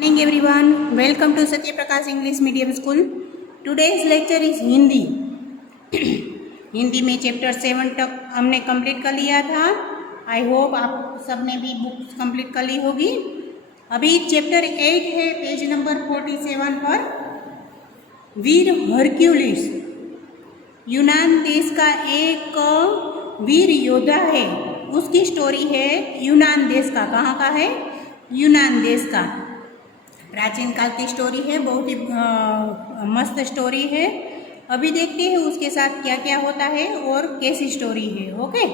Morning everyone, welcome to Satya Prakash English Medium School. Today's lecture is Hindi. Hindi में chapter 7 तक हमने complete कर लिया था. आई होप आप सबने भी बुक्स कंप्लीट कर ली होगी. अभी चैप्टर 8 है, पेज नंबर 47 पर. वीर हरक्यूलिस यूनान देश का एक वीर योद्धा है. उसकी स्टोरी है यूनान देश का. कहाँ का है? यूनान देश का. प्राचीन काल की स्टोरी है, बहुत ही मस्त स्टोरी है. अभी देखते हैं उसके साथ क्या क्या होता है और कैसी स्टोरी है. ओके.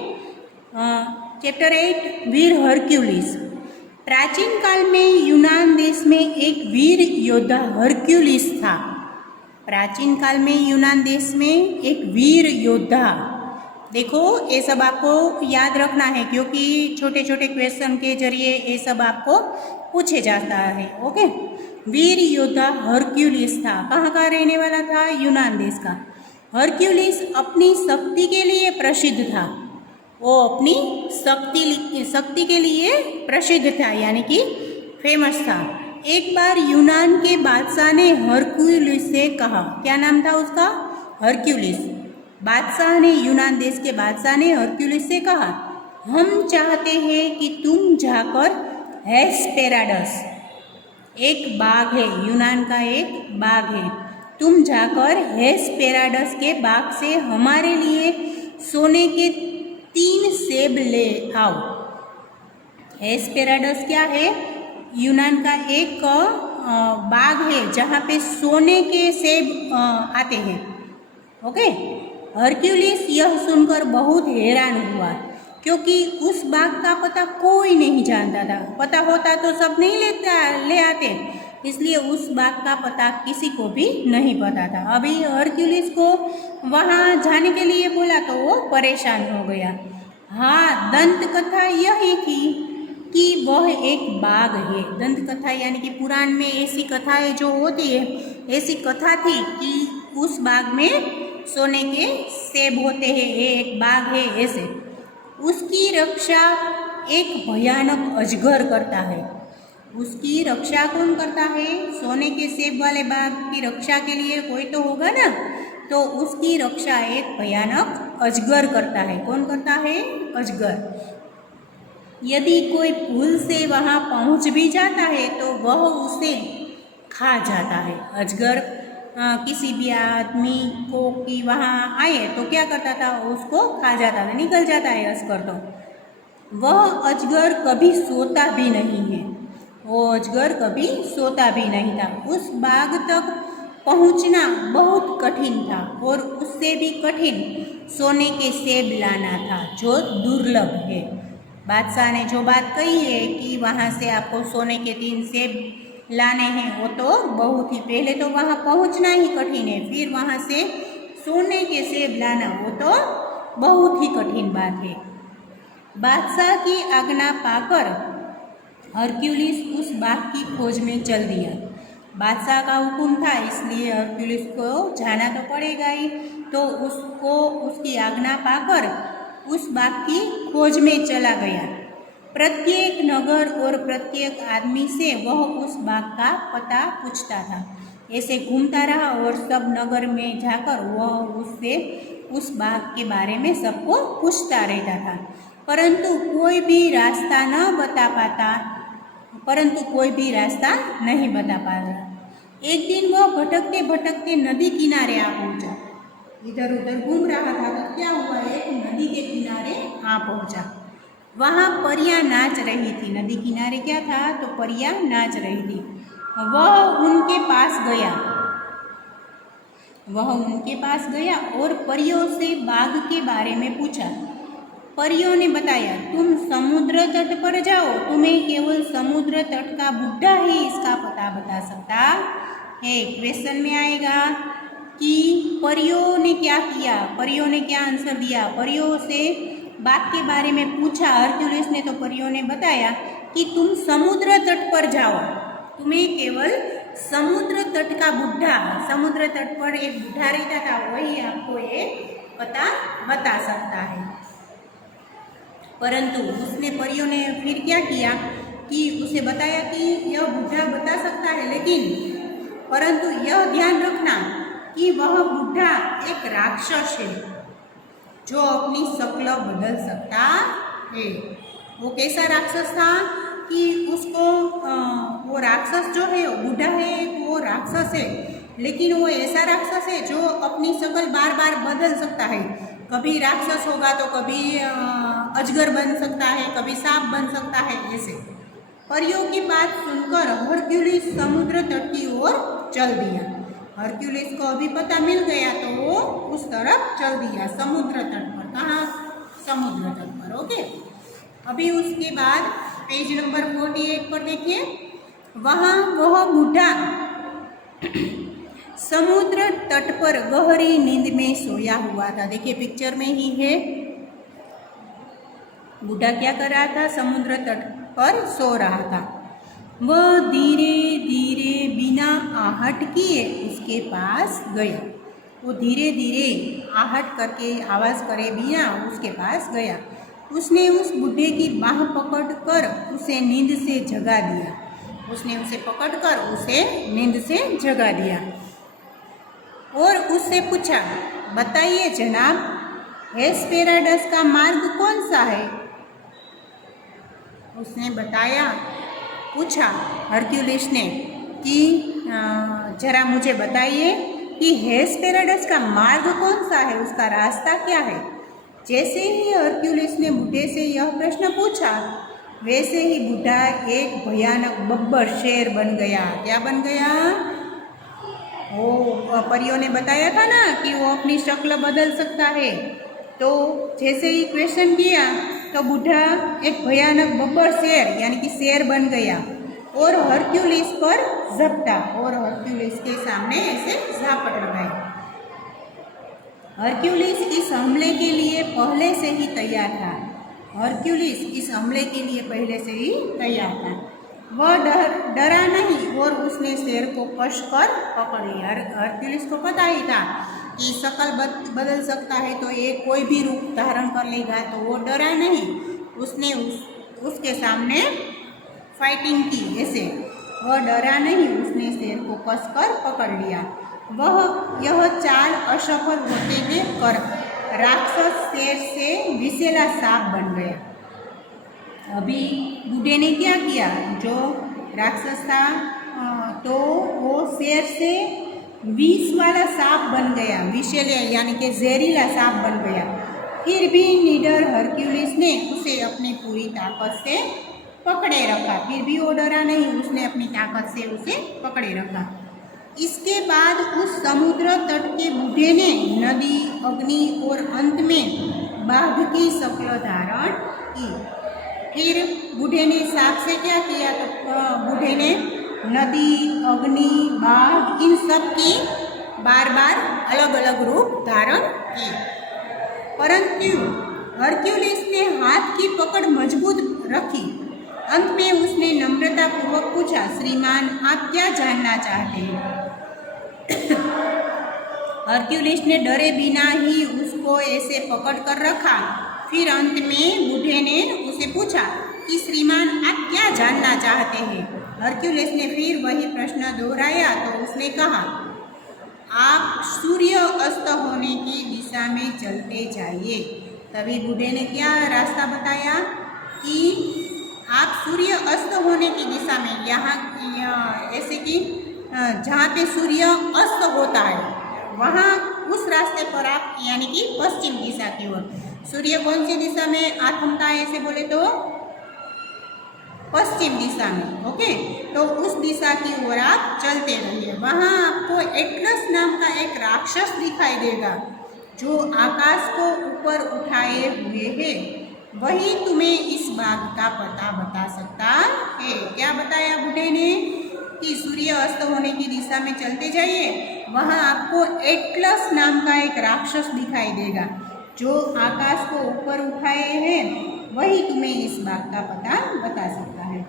चैप्टर 8 वीर हरक्यूलिस. प्राचीन काल में यूनान देश में एक वीर योद्धा हरक्यूलिस था. प्राचीन काल में यूनान देश में एक वीर योद्धा. देखो ये सब आपको याद रखना है क्योंकि छोटे छोटे क्वेश्चन के जरिए ये सब आपको पूछे जाता है. ओके. वीर योद्धा हरक्यूलिस था. कहाँ का रहने वाला था? यूनान देश का. हरक्यूलिस अपनी शक्ति के लिए प्रसिद्ध था. वो अपनी शक्ति के लिए प्रसिद्ध था, यानी कि फेमस था. एक बार यूनान के बादशाह ने हरक्यूलिस से कहा. क्या नाम था उसका? हरक्यूलिस. बादशाह ने, यूनान देश के बादशाह ने हरक्यूलिस से कहा, हम चाहते हैं कि तुम जाकर हेस्पेराडस, एक बाग है, यूनान का एक बाग है, तुम जाकर हेस्पेराडस के बाग से हमारे लिए सोने के 3 सेब ले आओ. हेस्पेराडस क्या है? यूनान का एक बाग है जहाँ पे सोने के सेब आते हैं. ओके. हरक्यूलिस यह सुनकर बहुत हैरान हुआ क्योंकि उस बाग का पता कोई नहीं जानता था. पता होता तो सब नहीं ले आते, इसलिए उस बाग का पता किसी को भी नहीं पता था. अभी हरक्यूलिस को वहाँ जाने के लिए बोला तो वो परेशान हो गया. हाँ, दंत कथा यही थी कि वह एक बाग है. दंत कथा यानी कि पुराण में ऐसी कथाएं जो होती है, ऐसी कथा थी कि उस बाग में सोने के सेब होते हैं, ये एक बाग है ऐसे. उसकी रक्षा एक भयानक अजगर करता है. उसकी रक्षा कौन करता है? सोने के सेब वाले बाग की रक्षा के लिए कोई तो होगा ना, तो उसकी रक्षा एक भयानक अजगर करता है. कौन करता है? अजगर. यदि कोई भूल से वहाँ पहुँच भी जाता है तो वह उसे खा जाता है. अजगर किसी भी आदमी को कि वहाँ आए तो क्या करता था? उसको खा जाता था, निकल जाता है अजगर. तो वह अजगर कभी सोता भी नहीं है. वो अजगर कभी सोता भी नहीं था. उस बाग तक पहुँचना बहुत कठिन था और उससे भी कठिन सोने के सेब लाना था जो दुर्लभ है. बादशाह ने जो बात कही है कि वहाँ से आपको सोने के 3 सेब लाने हैं, वो तो बहुत ही, पहले तो वहाँ पहुँचना ही कठिन है, फिर वहाँ से सोने के सेब लाना वो तो बहुत ही कठिन बात है. बादशाह की आज्ञा पाकर हरक्यूलिस उस बाग की खोज में चल दिया. बादशाह का हुक्म था इसलिए हरक्यूलिस को जाना तो पड़ेगा ही. तो उसको उसकी आज्ञा पाकर उस बाग की खोज में चला गया. प्रत्येक नगर और प्रत्येक आदमी से वह उस बाग का पता पूछता था. ऐसे घूमता रहा और सब नगर में जाकर वह उससे उस बाग के बारे में सबको पूछता रहता था, परंतु कोई भी रास्ता नहीं बता पाता. एक दिन वह भटकते भटकते नदी किनारे आ पहुँचा. इधर उधर घूम रहा था तो क्या हुआ? एक नदी के किनारे आ पहुँचा. वहाँ परियां नाच रही थी. नदी किनारे क्या था? तो परियां नाच रही थी. वह उनके पास गया और परियों से बाग के बारे में पूछा. परियों ने बताया, तुम समुद्र तट पर जाओ, तुम्हें केवल समुद्र तट का बुड्ढा ही इसका पता बता सकता है. क्वेश्चन में आएगा कि परियों ने क्या किया, परियों ने क्या आंसर दिया. परियों से बाग के बारे में पूछा हरक्यूलिस ने, तो परियों ने बताया कि तुम समुद्र तट पर जाओ, तुम्हें केवल समुद्र तट का बुड्ढा, समुद्र तट पर एक बुड्ढा रहता था, वही आपको ये पता बता सकता है. परंतु उसने, परियों ने फिर क्या किया कि उसे बताया कि यह बुड्ढा बता सकता सकता है, लेकिन परंतु यह ध्यान रखना कि वह बूढ़ा एक राक्षस है जो अपनी शक्ल बदल सकता है। वो कैसा राक्षस था कि उसको वो राक्षस जो है, बूढ़ा है, वो राक्षस है, लेकिन वो ऐसा राक्षस है जो अपनी शक्ल बार बार बदल सकता है। कभी राक्षस होगा तो कभी अजगर बन सकता है, कभी सांप बन सकता है, ऐसे। परियों की बात सुनकर हरक्यूलिस समुद्र तट की ओर चल दिया। हरक्यूलिस को अभी पता मिल गया तो वो उस तरफ चल दिया, समुद्र तट पर। कहाँ? समुद्र तट पर। ओके, अभी उसके बाद पेज नंबर 48 पर देखिए, वहाँ वह बूढ़ा समुद्र तट पर गहरी नींद में सोया हुआ था। देखिए पिक्चर में ही है, बूढ़ा क्या कर रहा था? समुद्र तट पर सो रहा था। वह धीरे धीरे बिना आहट किए उसके पास गया। वो धीरे धीरे आहट करके, आवाज़ करे बिना उसके पास गया। उसने उस बूढ़े की बाह पकड़कर उसे नींद से जगा दिया। उसने उसे पकड़कर उसे नींद से जगा दिया और उससे पूछा, बताइए जनाब, हेस्पेराडस का मार्ग कौन सा है? उसने बताया, पूछा हरक्यूलिस ने कि जरा मुझे बताइए कि हेस्पेराडस का मार्ग कौन सा है, उसका रास्ता क्या है? जैसे ही हरक्यूलिस ने बूढ़े से यह प्रश्न पूछा, वैसे ही बूढ़ा एक भयानक बब्बर शेर बन गया। क्या बन गया? वो परियों ने बताया था ना कि वो अपनी शक्ल बदल सकता है, तो जैसे ही क्वेश्चन किया तो बूढ़ा एक भयानक बब्बर शेर यानी कि शेर बन गया और हरक्यूलिस पर झपटा और हरक्यूलिस के सामने ऐसे झापट लगाई। हरक्यूलिस इस हमले के लिए पहले से ही तैयार था। हरक्यूलिस इस हमले के लिए पहले से ही तैयार था। वह डरा नहीं और उसने शेर को कस कर पकड़ लिया। हरक्यूलिस को पता ही था कि शक्ल बदल सकता है तो ये कोई भी रूप धारण कर लेगा, तो वो डरा नहीं। उसने उसके सामने फाइटिंग की। ऐसे वह डरा नहीं, उसने शेर को कसकर पकड़ लिया। वह यह चाल असफल होते देख कर राक्षस शेर से विषैला सांप बन गया। अभी बूढ़े ने क्या किया? जो राक्षस था तो वो शेर से विष वाला सांप बन गया, विषैले यानी कि जहरीला सांप बन गया। फिर भी निडर हरक्यूलिस ने उसे अपनी पूरी ताकत से पकड़े रखा। फिर भी वो डरा नहीं, उसने अपनी ताकत से उसे पकड़े रखा। इसके बाद उस समुद्र तट के बूढ़े ने नदी, अग्नि और अंत में बाघ की शक्ल धारण की। फिर बूढ़े ने सांप से क्या किया? तो बूढ़े ने नदी, अग्नि, बाघ, इन सब की बार बार अलग अलग रूप धारण किए। परंतु हरक्यूलिस ने हाथ की पकड़ मजबूत रखी। अंत में उसने नम्रतापूर्वक पूछा, श्रीमान, आप क्या जानना चाहते हैं? हरक्यूलिस ने डरे बिना ही उसको ऐसे पकड़ कर रखा। फिर अंत में बूढ़े ने उसे पूछा कि श्रीमान, आप क्या जानना चाहते हैं? हरक्यूलिस ने फिर वही प्रश्न दोहराया तो उसने कहा, आप सूर्य अस्त होने की दिशा में चलते जाइए। तभी बूढ़े ने क्या रास्ता बताया कि आप सूर्य अस्त होने की दिशा में, यहाँ ऐसे कि जहाँ पे सूर्य अस्त होता है वहाँ उस रास्ते पर आप, यानी कि पश्चिम दिशा की ओर। सूर्य कौन सी दिशा में आथमता है ऐसे बोले तो पश्चिम दिशा में। ओके, तो उस दिशा की ओर आप चलते रहिए। वहाँ आपको एटलस नाम का एक राक्षस दिखाई देगा जो आकाश को ऊपर उठाए हुए है। वही तुम्हें इस बाघ का पता बता सकता है। क्या बताया बूढ़े ने? कि सूर्य अस्त होने की दिशा में चलते जाइए, वहाँ आपको एटलस नाम का एक राक्षस दिखाई देगा जो आकाश को ऊपर उठाए हैं। वही तुम्हें इस बात का पता बता सकता है।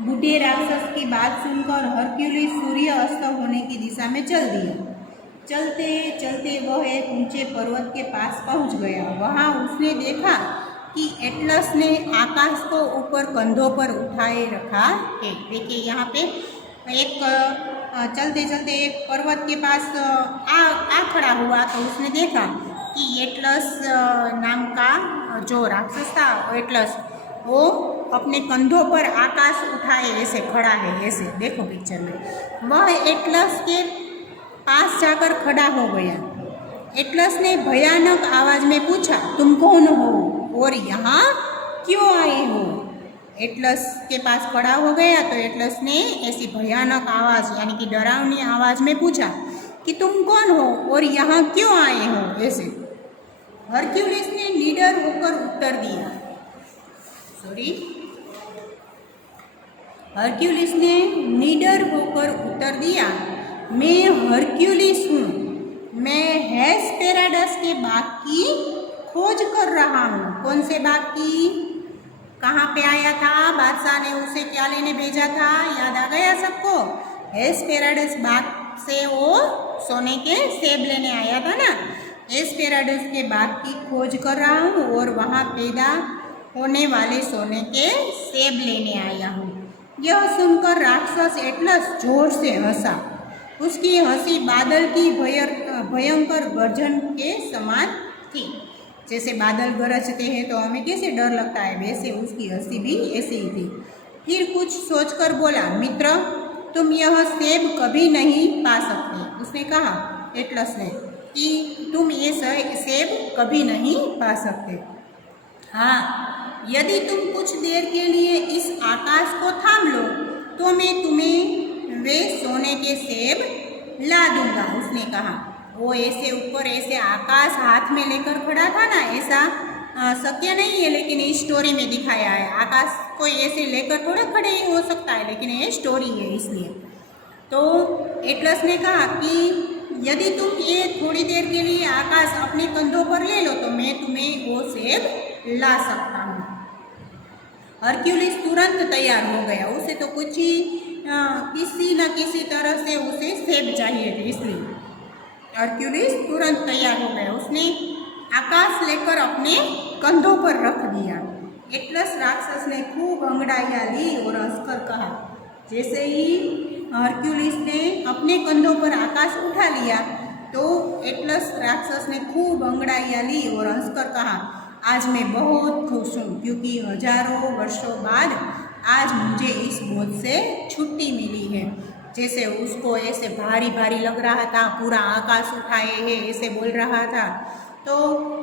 बूढ़े राक्षस की बात सुनकर हरक्यूलिस सूर्य अस्त होने की दिशा में चल दिया। चलते चलते वह एक ऊंचे पर्वत के पास पहुंच गया। वहां उसने देखा कि एटलस ने आकाश को ऊपर कंधों पर उठाए रखा है। देखिए यहाँ पे एक चलते चलते एक पर्वत के पास आ खड़ा हुआ, तो उसने देखा कि एटलस नाम का जो राक्षस था एटलस, वो अपने कंधों पर आकाश उठाए ऐसे खड़ा है, ऐसे देखो पिक्चर में। वह एटलस के पास जाकर खड़ा हो गया। एटलस ने भयानक आवाज में पूछा, तुम कौन हो और यहाँ क्यों आए हो? एटलस के पास खड़ा हो गया तो एटलस ने ऐसी भयानक आवाज़ यानी कि डरावनी आवाज़ में पूछा कि तुम कौन हो और यहाँ क्यों आए हो ऐसे। हरक्यूलिस ने निडर होकर उत्तर दिया, हरक्यूलिस ने निडर होकर उत्तर दिया, मैं हरक्यूलिस हूँ, मैं हेस्पेराडस के बाग की खोज कर रहा हूँ। कौन से बाग की? कहाँ पे आया था? बादशाह ने उसे क्या लेने भेजा था? याद आ गया सबको? हेस्पेराडस बाग से वो सोने के सेब लेने आया था ना। हेस्पेराडस के बाग की खोज कर रहा हूँ और वहाँ पैदा होने वाले सोने के सेब लेने आया हूँ। यह सुनकर राक्षस एटलस जोर से हंसा। उसकी हंसी बादल की भयंकर गर्जन के समान थी। जैसे बादल गरजते हैं तो हमें कैसे डर लगता है, वैसे उसकी हंसी भी ऐसी ही थी। फिर कुछ सोचकर बोला, मित्र, तुम यह सेब कभी नहीं पा सकते। उसने कहा एटलस ने कि तुम ये सेब कभी नहीं पा सकते। हाँ, यदि तुम कुछ देर के लिए इस आकाश को थाम लो तो मैं तुम्हें वे सोने के सेब ला दूंगा। उसने कहा। वो ऐसे ऊपर ऐसे आकाश हाथ में लेकर खड़ा था ना, ऐसा शक्य नहीं है, लेकिन इस स्टोरी में दिखाया है। आकाश कोई ऐसे लेकर थोड़ा खड़े ही हो सकता है, लेकिन ये स्टोरी है इसलिए। तो एटलस ने कहा कि यदि तुम ये थोड़ी देर के लिए आकाश अपने कंधों पर ले लो तो मैं तुम्हें वो सेब ला सकता हूँ। हरक्यूलिस तुरंत तैयार हो गया। उसे तो कुछ ही किसी न किसी तरह से उसे सेब चाहिए थे, इसलिए हरक्यूलिस तुरंत तैयार हो गया। उसने आकाश लेकर अपने कंधों पर रख दिया। एटलस राक्षस ने खूब अंगड़ाइयाँ ली और हंसकर कहा। जैसे ही हरक्यूलिस ने अपने कंधों पर आकाश उठा लिया तो एटलस राक्षस ने खूब अंगड़ाइयाँ ली और हंसकर कहा, आज मैं बहुत खुश हूँ क्योंकि हजारों वर्षों बाद आज मुझे इस बोझ से छुट्टी मिली है। जैसे उसको ऐसे भारी भारी लग रहा था, पूरा आकाश उठाए है ऐसे बोल रहा था। तो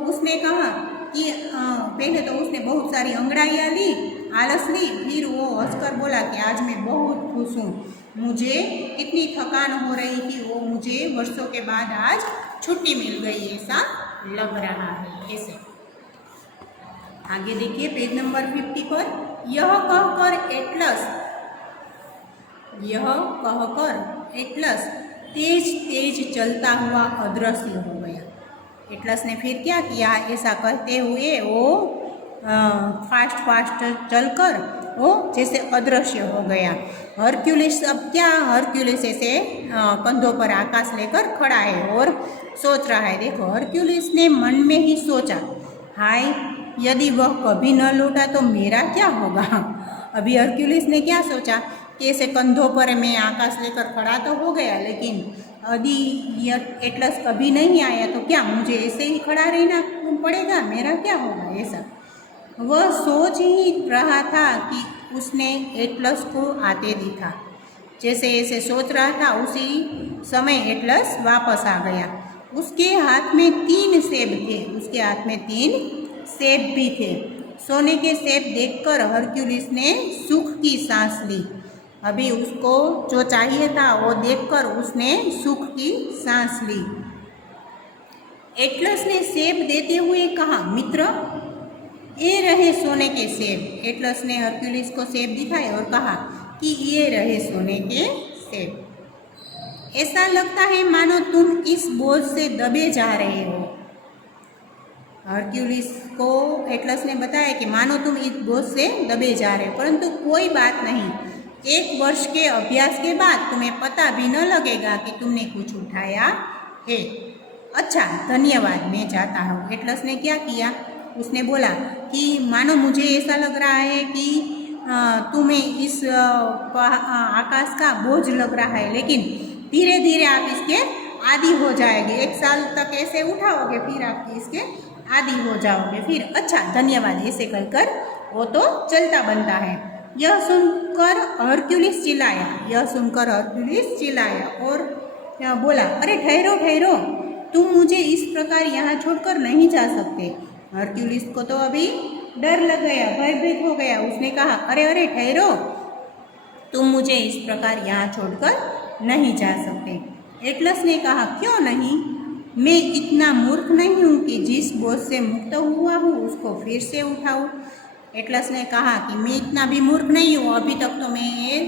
उसने कहा कि पहले तो उसने बहुत सारी अंगड़ाइयाँ ली, आलस ली, फिर वो हंसकर बोला कि आज मैं बहुत खुश हूँ, मुझे इतनी थकान हो रही थी, वो मुझे वर्षों के बाद आज छुट्टी मिल गई ऐसा लग रहा है। ऐसे आगे देखिए पेज नंबर 50 पर। यह कहकर एटलस तेज तेज चलता हुआ अदृश्य हो गया। एटलस ने फिर क्या किया, ऐसा कहते हुए वो फास्ट चलकर वो जैसे अदृश्य हो गया। हरक्यूलिस अब क्या, हरक्यूलिस ऐसे कंधों पर आकाश लेकर खड़ा है और सोच रहा है। देखो हरक्यूलिस ने मन में ही सोचा, हाय यदि वह कभी न लौटा तो मेरा क्या होगा। अभी हरक्यूलिस ने क्या सोचा कि ऐसे कंधों पर मैं आकाश लेकर खड़ा तो हो गया, लेकिन यदि यह एटलस कभी नहीं आया तो क्या मुझे ऐसे ही खड़ा रहना पड़ेगा, मेरा क्या होगा ऐसा। वह सोच ही रहा था कि उसने एटलस को आते देखा। जैसे ऐसे सोच रहा था उसी समय एटलस वापस आ गया। उसके हाथ में 3 सेब थे, उसके हाथ में 3 सेब भी थे। सोने के सेब देखकर हरक्यूलिस ने सुख की सांस ली। अभी उसको जो चाहिए था वो देखकर उसने सुख की सांस ली। एटलस ने सेब देते हुए कहा, मित्र ये रहे सोने के सेब। एटलस ने हरक्यूलिस को सेब दिखाए और कहा कि ये रहे सोने के सेब। ऐसा लगता है मानो तुम इस बोझ से दबे जा रहे हो। हरक्यूलिस को एटलस ने बताया कि मानो तुम इस बोझ से दबे जा रहे हो, परंतु कोई बात नहीं, 1 वर्ष के अभ्यास के बाद तुम्हें पता भी न लगेगा कि तुमने कुछ उठाया है। अच्छा धन्यवाद, मैं जाता हूँ। एटलस ने क्या किया, उसने बोला कि मानो मुझे ऐसा लग रहा है कि तुम्हें इस आकाश का बोझ लग रहा है, लेकिन धीरे धीरे आप इसके आदी हो जाएंगे। 1 साल तक ऐसे उठाओगे, फिर आप इसके आदी हो जाओगे। फिर अच्छा धन्यवाद ऐसे कहकर वो तो चलता बनता है। यह सुनकर हरक्यूलिस चिल्लाया, यह सुनकर हरक्यूलिस चिल्लाया और बोला, अरे ठहरो ठहरो, तुम मुझे इस प्रकार यहाँ छोड़कर नहीं जा सकते। हरक्यूलिस को तो अभी डर लग गया, भयभीत हो गया। उसने कहा, अरे अरे ठहरो, तुम मुझे इस प्रकार यहाँ छोड़कर नहीं जा सकते। एटलस ने कहा, क्यों नहीं? मैं इतना मूर्ख नहीं हूँ कि जिस बोझ से मुक्त हुआ हूँ उसको फिर से उठाऊँ। एटलस ने कहा कि मैं इतना भी मूर्ख नहीं हूँ, अभी तक तो मैं ये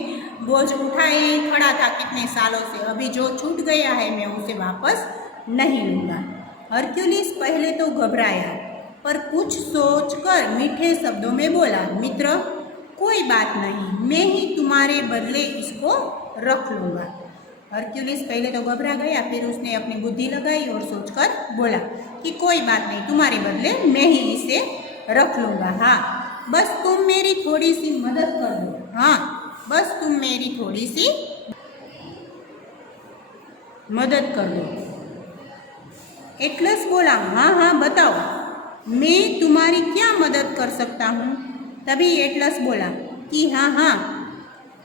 बोझ उठाए खड़ा था कितने सालों से, अभी जो छूट गया है मैं उसे वापस नहीं लूँगा। हरक्यूलिस पहले तो घबराया, पर कुछ सोचकर मीठे शब्दों में बोला, मित्र कोई बात नहीं, मैं ही तुम्हारे बदले इसको रख लूँगा। हरक्यूलिस पहले तो घबरा गया, फिर उसने अपनी बुद्धि लगाई और सोचकर बोला कि कोई बात नहीं, तुम्हारे बदले मैं ही इसे रख लूँगा। हाँ बस तुम मेरी थोड़ी सी मदद कर दो, हाँ बस तुम मेरी थोड़ी सी मदद कर दो। एटलस बोला, हाँ हाँ बताओ, मैं तुम्हारी क्या मदद कर सकता हूँ? तभी एटलस बोला कि हाँ हाँ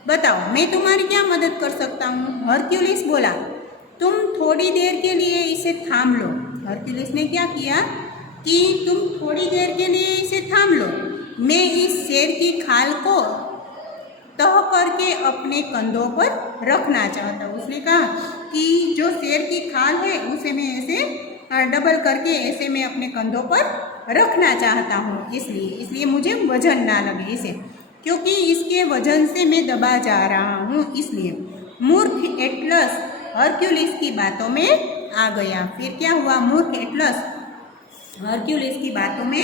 बताओ, मैं तुम्हारी क्या मदद कर सकता हूँ? हरक्यूलिस बोला, तुम थोड़ी देर के लिए इसे थाम लो। हरक्यूलिस ने क्या किया कि तुम थोड़ी देर के लिए इसे थाम लो, मैं इस शेर की खाल को तह करके अपने कंधों पर रखना चाहता हूँ। उसने कहा कि जो शेर की खाल है उसे मैं ऐसे डबल करके ऐसे मैं अपने कंधों पर रखना चाहता हूँ, इसलिए मुझे वजन ना लगे इसे, क्योंकि इसके वजन से मैं दबा जा रहा हूँ। इसलिए मूर्ख एटलस हरक्यूलिस की बातों में आ गया। फिर क्या हुआ? मूर्ख एटलस हरक्यूलिस की बातों में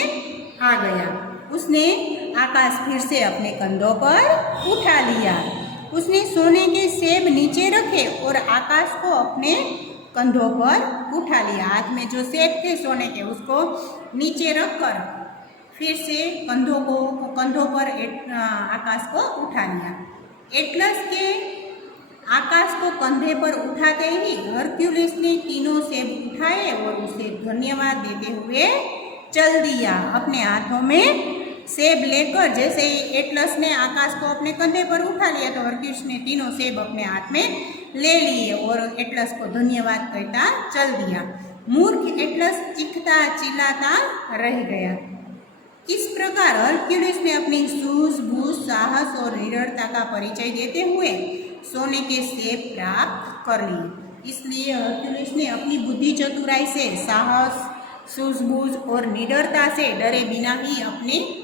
आ गया। उसने आकाश फिर से अपने कंधों पर उठा लिया। उसने सोने के सेब नीचे रखे और आकाश को अपने कंधों पर उठा लिया। हाथ में जो सेब थे सोने के उसको नीचे रखकर फिर से कंधों पर आकाश को उठा लिया। एटलस के आकाश को कंधे पर उठाते ही हरक्यूलिस ने तीनों सेब उठाए और उसे धन्यवाद देते हुए चल दिया। अपने हाथों में सेब लेकर जैसे ही एटलस ने आकाश को अपने कंधे पर उठा लिया तो हरक्यूलिस ने तीनों सेब अपने हाथ में ले लिए और एटलस को धन्यवाद कहता चल दिया। मूर्ख एटलस चीखता चिल्लाता रह गया। इस प्रकार हरक्यूलिस ने अपनी सूझबूझ, साहस और निडरता का परिचय देते हुए सोने के सेब प्राप्त कर लिए। इसलिए हरक्यूलिस ने अपनी बुद्धि चतुराई से, साहस, सूझबूझ और निडरता से डरे बिना ही अपनी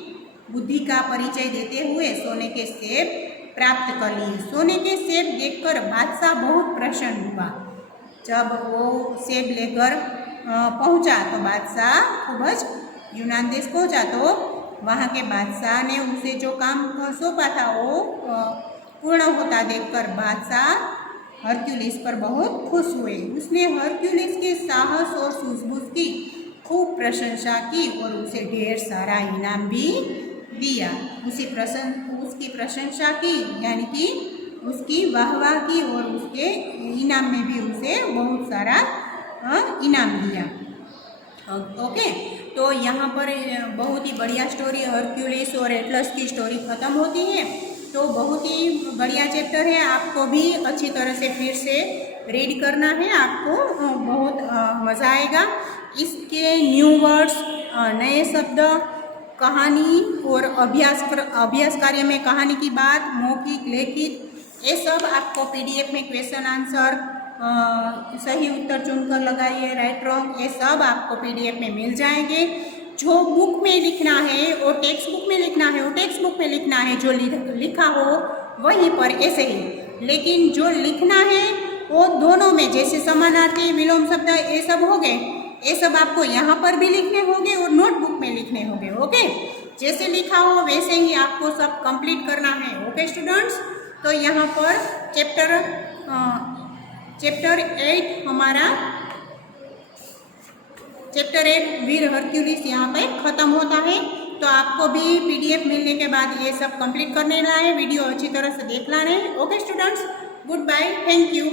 बुद्धि का परिचय देते हुए सोने के सेब प्राप्त कर लिए। सोने के सेब देखकर बादशाह बहुत प्रसन्न हुआ। जब वो सेब लेकर पहुंचा तो बादशाह खूब यूनान देश पहुंचा तो वहाँ के बादशाह ने उसे जो काम सौंपा था वो पूर्ण होता देखकर बादशाह हरक्यूलिस पर बहुत खुश हुए। उसने हरक्यूलिस के साहस और सूझबूझ की खूब प्रशंसा की और उसे ढेर सारा इनाम भी दिया। उसकी प्रशंसा की यानी कि उसकी वाहवाह की और उसके इनाम में भी उसे बहुत सारा इनाम दिया। ओके, तो यहाँ पर बहुत ही बढ़िया स्टोरी हरक्यूलिस और एटलस की स्टोरी ख़त्म होती है। तो बहुत ही बढ़िया चैप्टर है, आपको भी अच्छी तरह से फिर से रीड करना है, आपको बहुत मज़ा आएगा। इसके न्यू वर्ड्स, नए शब्द, कहानी और अभ्यास कार्य में कहानी की बात, मौखिक, लिखित, ये सब आपको पीडीएफ में क्वेश्चन आंसर, सही उत्तर चुनकर लगाइए, राइट रॉन्ग, ये सब आपको पीडीएफ में मिल जाएंगे। जो बुक में लिखना है और टेक्स्ट बुक में लिखना है वो टेक्स्ट बुक में लिखना है, जो लिखा हो वहीं पर ऐसे ही। लेकिन जो लिखना है वो दोनों में, जैसे समानार्थी, विलोम शब्द, ये सब हो गए, ये सब आपको यहाँ पर भी लिखने होंगे और नोटबुक में लिखने होंगे। ओके, जैसे लिखा हो वैसे ही आपको सब कंप्लीट करना है। ओके स्टूडेंट्स, तो यहाँ पर चैप्टर 8 हमारा चैप्टर 8 वीर हरक्यूलिस यहाँ पे ख़त्म होता है। तो आपको भी PDF मिलने के बाद ये सब कंप्लीट करने है, वीडियो अच्छी तरह से देखना है। Okay students, good bye, thank you.